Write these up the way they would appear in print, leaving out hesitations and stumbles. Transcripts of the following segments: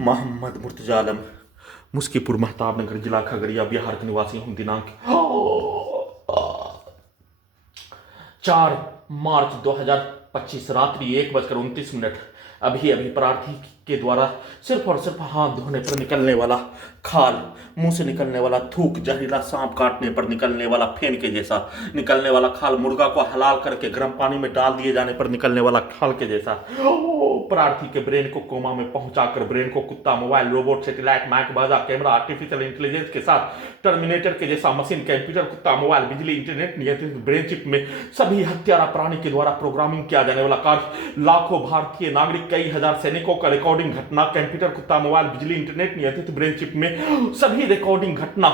मोहम्मद मुर्तजा आलम मुस्कीपुर महताब नगर जिला खगड़िया बिहार के निवासी हूँ। दिनांक 4 मार्च 2025 रात्रि 1:29 अभी प्रार्थी के द्वारा सिर्फ और सिर्फ हाथ धोने पर निकलने वाला खाल, मुंह से निकलने वाला थूक, जहरीला सांप काटने पर निकलने वाला फेन के जैसा निकलने वाला खाल, मुर्गा को हलाल करके गर्म पानी में डाल दिए जाने पर निकलने वाला खाल के जैसा प्रार्थी के ब्रेन को कोमा में पहुंचाकर ब्रेन को कुत्ता, मोबाइल, रोबोट, सैटेलाइट, माइक, बाजा, कैमरा, आर्टिफिशियल इंटेलिजेंस के साथ टर्मिनेटर के जैसा मशीन, कंप्यूटर, कुत्ता, मोबाइल, बिजली, इंटरनेट नियंत्रित ब्रेन चिप में सभी हत्यारा प्राणी के द्वारा प्रोग्रामिंग किया जाने वाला कार्य, लाखों भारतीय नागरिक, कई हजार सैनिकों का रिकॉर्डिंग घटना, कंप्यूटर, कुत्ता, मोबाइल, बिजली, इंटरनेट नियंत्रित ब्रेन चिप में सभी रिकॉर्डिंग घटना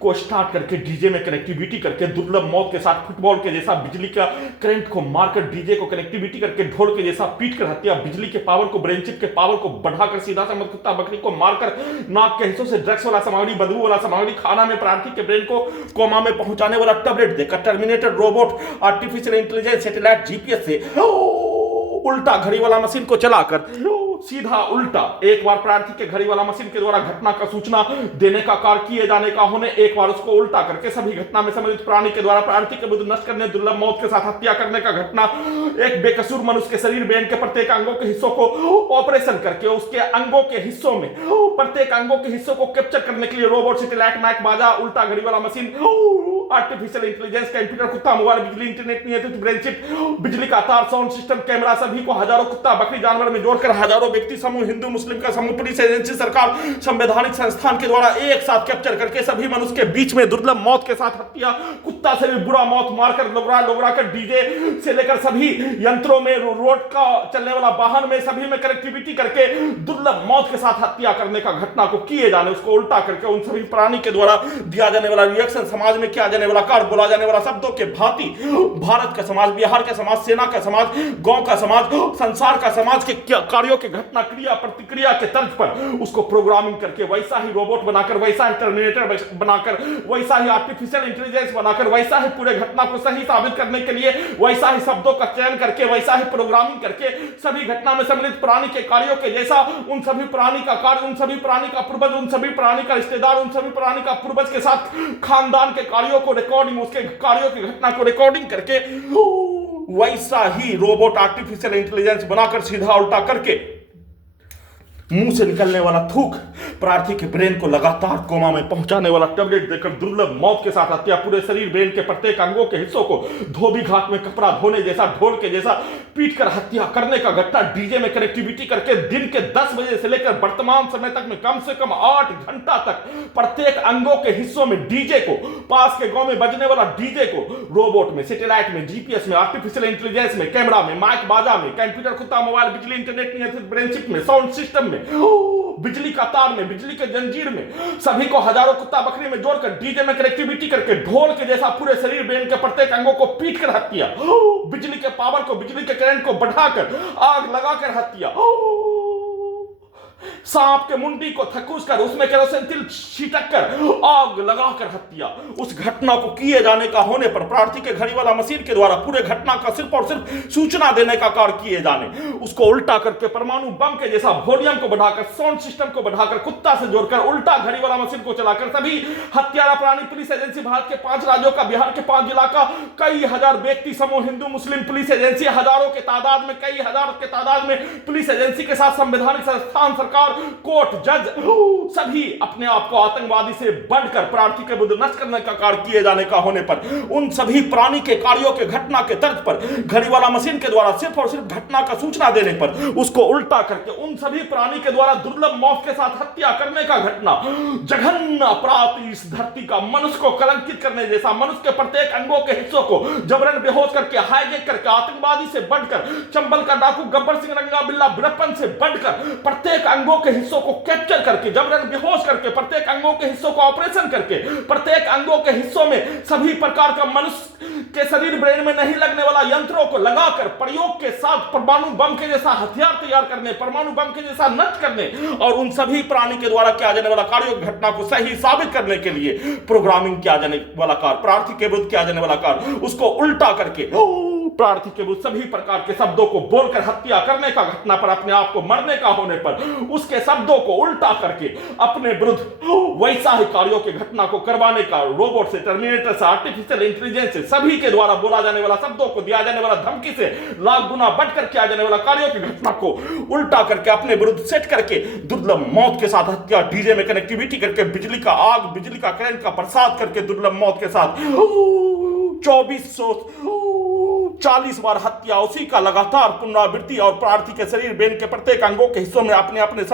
को स्टार्ट करके डीजे में कनेक्टिविटी करके दुर्लभ मौत के साथ फुटबॉल के जैसा बिजली का करंट को मारकर डीजे को कनेक्टिविटी करके ढोल के जैसा पीट कर हत्या, बिजली के पावर को, ब्रेन चिप के पावर को बढ़ाकर सीधा सा कुत्ता बकरी को मारकर नाक के हिस्सों से ड्रग्स वाला सामग्री, बदबू वाला सामग्री, खाना में प्रार्थी के ब्रेन को कोमा में पहुंचाने वाला टैबलेट देकर terminator, robot, artificial intelligence, satellite, GPS से उल्टा घड़ी वाला मशीन को चलाकर सीधा उल्टा एक बार प्रार्थी के घड़ी वाला मशीन के द्वारा घटना का सूचना देने का कार्य किए जाने का होने, एक बार उसको उल्टा करके सभी घटना में सम्मिलित प्राणी के द्वारा प्रार्थी के विरुद्ध नष्ट करने, दुर्लभ मौत के साथ हत्या करने का घटना, एक बेकसूर मनुष्य के शरीर, ब्रेन के प्रत्येक अंगों के हिस्सों को ऑपरेशन करके उसके अंगों के हिस्सों में प्रत्येक अंगों के हिस्सों को कैप्चर करने के लिए रोबोट, सैटेलाइट, माइक, बाजा, उल्टा घड़ी वाला मशीन, आर्टिफिशियल इंटेलिजेंस, कंप्यूटर, कुत्ता, मोबाइल, बिजली, इंटरनेट नियंत्रित ब्रेन चिप, बिजली का तार, साउंड सिस्टम, कैमरा, सभी को हजारों कुत्ता, बकरी, जानवर में जोड़कर हजारों व्यक्ति समूह, हिंदू मुस्लिम का समूह, पुलिस एजेंसी, सरकार, संवैधानिक संस्थान के द्वारा एक साथ कैप्चर करके सभी मनुष्य के बीच में दुर्लभ मौत के साथ हत्या, कुत्ता से भी बुरा मौत मारकर लोगरा कर डीजे से लेकर सभी यंत्रों में, रोड का चलने वाला वाहन में, सभी में कनेक्टिविटी करके दुर्लभ मौत के साथ हत्या करने का घटना को किए जाने, उसको उल्टा करके उन सभी प्राणी के द्वारा दिया जाने वाला रिएक्शन, समाज में किया जाने वाला कार्य, बोला जाने वाला शब्दों के भांति भारत का समाज, बिहार का समाज, सेना का समाज, गांव का समाज, संसार का समाज के कार्यों के घटना, क्रिया, प्रतिक्रिया के तर्ज पर उसको प्रोग्रामिंग करके वैसा ही रोबोट बनाकर, वैसा ही टर्मिनेटर बनाकर, वैसा ही आर्टिफिशियल इंटेलिजेंस बनाकर, वैसा ही पूरे घटना को सही साबित करने के लिए वैसा ही शब्दों का चयन करके, वैसा ही प्रोग्रामिंग करके सभी घटना में सम्मिलित प्राणी के कार्यों के जैसा उन सभी प्राणी का कार्य, उन सभी प्राणी का पूर्वज, उन सभी प्राणी का रिश्तेदार, उन सभी प्राणी का पूर्वज के साथ खानदान के कार्यों को रिकॉर्डिंग, उसके कार्यों की घटना को रिकॉर्डिंग करके वैसा ही रोबोट, आर्टिफिशियल इंटेलिजेंस बनाकर सीधा उल्टा करके मुंह से निकलने वाला थूक, प्रार्थी के ब्रेन को लगातार कोमा में पहुंचाने वाला टैबलेट देकर दुर्लभ मौत के साथ हत्या, पूरे शरीर, ब्रेन के प्रत्येक अंगों के हिस्सों को धोबी घाट में कपड़ा धोने जैसा, ढोल के जैसा पीट कर हत्या करने का घटना, डीजे में कनेक्टिविटी करके दिन के 10 बजे से लेकर वर्तमान समय तक में कम से कम 8 घंटा तक प्रत्येक अंगों के हिस्सों में डीजे को, पास के गांव में बजने वाला डीजे को रोबोट में, सैटेलाइट में, जीपीएस में, आर्टिफिशियल इंटेलिजेंस में, कैमरा में, माइक, बाजा में, कंप्यूटर, कुत्ता, मोबाइल, बिजली, इंटरनेट नियंत्रित ब्रेन चिप में, साउंड सिस्टम में, बिजली का तार में, बिजली के जंजीर में सभी को हजारों कुत्ता बकरी में जोड़कर डीजे में कनेक्टिविटी करके ढोल के जैसा पूरे शरीर, ब्रेन के प्रत्येक अंगों को पीट कर हत्या, बिजली के पावर को, बिजली के करंट को बढ़ाकर आग लगाकर हत्या, सांप के मुंडी को थकूस कर उसमें केरोसिन तेल छिटक कर आग लगाकर हत्या, उस घटना को किए जाने का होने पर प्रार्थी के घड़ी वाला मशीन के द्वारा पूरे घटना का सिर्फ और सिर्फ सूचना देने का कार्य किए जाने, उसको उल्टा करके परमाणु बम के जैसा वॉल्यूम को बढ़ाकर, साउंड सिस्टम को बढ़ाकर, कुत्ता से जोड़कर उल्टा घड़ी वाला मशीन को चलाकर सभी हत्यारा प्राणी, पुलिस एजेंसी, भारत के 5 राज्यों का, बिहार के 5 जिला का, कई हजार व्यक्ति समूह, हिंदू मुस्लिम पुलिस एजेंसी, हजारों के तादाद में, कई हजार के तादाद में पुलिस एजेंसी के साथ संवैधानिक संस्थान, सरकार, कोर्ट, जज, सभी अपने आप को आतंकवादी से बढ़कर प्रार्थी के विरुद्ध नष्ट करने का कार्य किए जाने का होने पर उन सभी प्राणी के कार्यों के घटना के तर्ज पर घड़ी वाला मशीन के द्वारा सिर्फ और सिर्फ घटना का सूचना देने पर उसको उल्टा करके उन सभी प्राणी के द्वारा दुर्लभ मौत के साथ हत्या करने का घटना, जघन्य अपराध, इस धरती का मनुष्य को कलंकित करने जैसा, मनुष्य के प्रत्येक अंगों के हिस्सों को जबरन बेहोश करके, हाईजैक करके, आतंकवादी से बढ़कर, चंबल का डाकू गब्बर सिंह रंगा बिल्ला वीरप्पन से बढ़कर प्रत्येक अंगों के हिस्सों को कैप्चर करके, जबरन बेहोश करके, प्रत्येक अंगों के हिस्सों को ऑपरेशन करके, प्रत्येक अंगों के हिस्सों में सभी प्रकार का मनुष्य के शरीर, ब्रेन में नहीं लगने वाला यंत्रों को लगाकर प्रयोग के साथ परमाणु बम के जैसा हथियार तैयार करने, परमाणु बम के जैसा नष्ट करने और उन सभी प्राणी के द्वारा किया जाने वाला कार्यों की घटना को सही साबित करने के लिए प्रोग्रामिंग किया जाने वाला कार्य, प्रार्थी के विरुद्ध किया जाने वाला कार्य, उसको उल्टा करके प्रार्थी के वो सभी प्रकार के शब्दों को बोलकर हत्या करने का घटना पर अपने आप को मरने का होने पर उसके शब्दों को उल्टा करके अपने विरुद्ध वैसा ही कार्यों की घटना को करवाने का, रोबोट से, टर्मिनेटर से, आर्टिफिशियल इंटेलिजेंस से, सभी के द्वारा बोला जाने वाला शब्दों को, दिया जाने वाला धमकी से लाख गुना बढ़कर किया जाने वाला कार्यों की घटना को उल्टा करके अपने विरुद्ध सेट करके दुर्लभ मौत के साथ हत्या, डीजे में कनेक्टिविटी करके बिजली का आग, बिजली का करंट का बरसात करके दुर्लभ मौत के साथ 2440 बार हत्या, उसी का लगातार पुनरावृत्ति और प्रार्थी के शरीर, बेन के प्रत्येक अंगों के हिस्सों में अपने अपने सब